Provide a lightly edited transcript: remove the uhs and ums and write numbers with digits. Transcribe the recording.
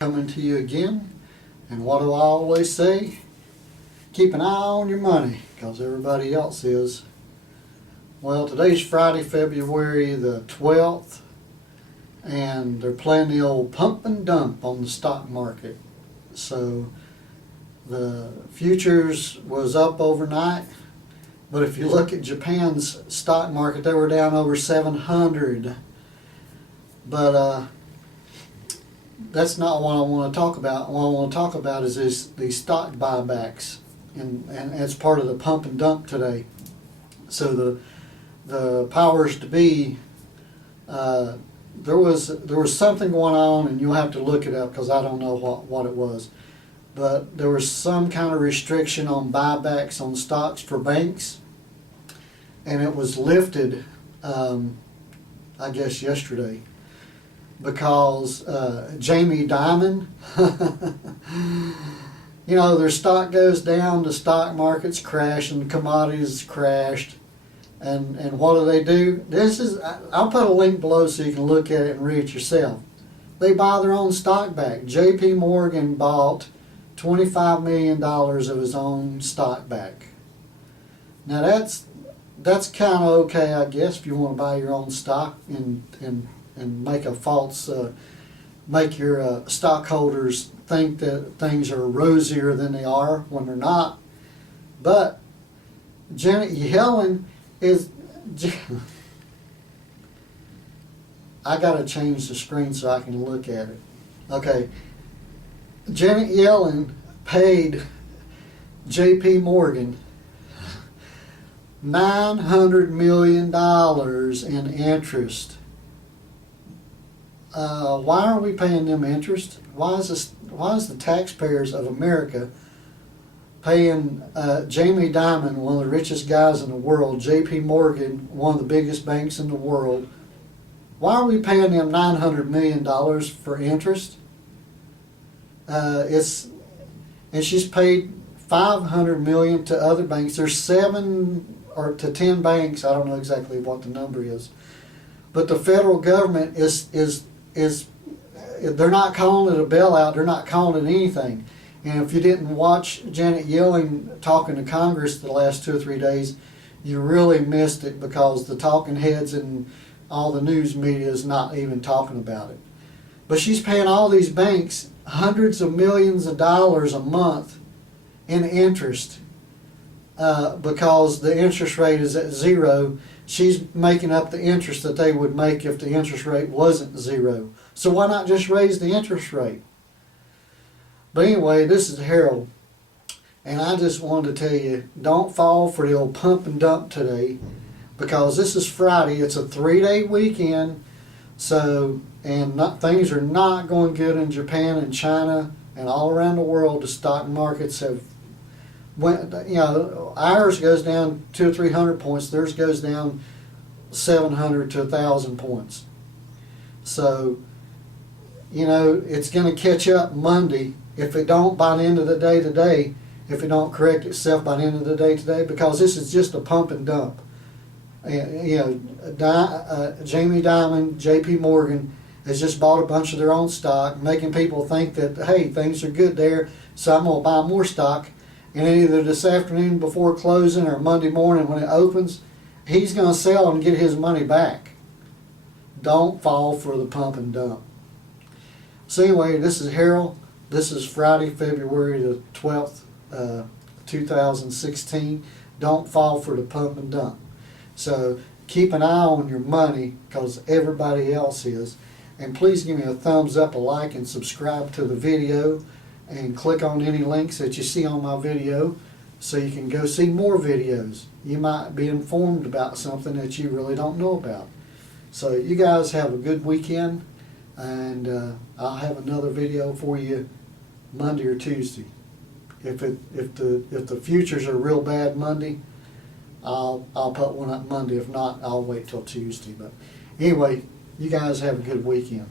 Coming to you again, and what do I always say? Keep an eye on your money, because everybody else is. Well, today's Friday, February the 12th, and they're playing the old pump and dump on the stock market. So the futures was up overnight, but if you look at Japan's stock market, they were down over 700. But that's not what I want to talk about. What I want to talk about is these stock buybacks, and it's part of the pump and dump today. So the powers to be, there was something going on, and you'll have to look it up because I don't know what it was. But there was some kind of restriction on buybacks on stocks for banks, and it was lifted, I guess yesterday. Because Jamie Dimon, their stock goes down, the stock market's crashed, and commodities crashed, and what do? I'll put a link below so you can look at it and read it yourself. They buy their own stock back. J.P. Morgan bought $25 million of his own stock back. Now that's kind of okay, I guess, if you want to buy your own stock and make a false, make your stockholders think that things are rosier than they are when they're not. But Jennet Yellen is, I gotta change the screen so I can look at it. Okay, Jennet Yellen paid J.P. Morgan $900 million in interest. Why are we paying them interest? Why is the taxpayers of America paying Jamie Dimon, one of the richest guys in the world, J.P. Morgan, one of the biggest banks in the world, why are we paying them $900 million for interest? And she's paid $500 million to other banks. There's 7 or to 10 banks. I don't know exactly what the number is, but the federal government is they're not calling it a bailout. They're not calling it anything. And if you didn't watch Jennet Yellen talking to Congress the last 2 or 3 days, you really missed it, because the talking heads and all the news media is not even talking about it. But she's paying all these banks hundreds of millions of dollars a month in interest because the interest rate is at 0. She's making up the interest that they would make if the interest rate wasn't 0. So why not just raise the interest rate? But anyway, this is Harold, and I just wanted to tell you, don't fall for the old pump and dump today, because this is Friday. It's a 3-day weekend, so things are not going good in Japan and China and all around the world. The stock markets have ours goes down 200 or 300 points. Theirs goes down 700 to 1,000 points. So, it's going to catch up Monday if it don't by the end of the day today. If it don't correct itself by the end of the day today, because this is just a pump and dump. Jamie Dimon, J.P. Morgan has just bought a bunch of their own stock, making people think that, hey, things are good there, so I'm going to buy more stock. And either this afternoon before closing or Monday morning when it opens, he's going to sell and get his money back. Don't fall for the pump and dump. So anyway, this is Harold. This is Friday, February the 12th, 2016. Don't fall for the pump and dump. So keep an eye on your money, because everybody else is. And please give me a thumbs up, a like, and subscribe to the video. And click on any links that you see on my video so you can go see more videos. You might be informed about something that you really don't know about. So you guys have a good weekend, and I'll have another video for you Monday or Tuesday. If the futures are real bad Monday, I'll put one up Monday. If not, I'll wait till Tuesday. But anyway, you guys have a good weekend.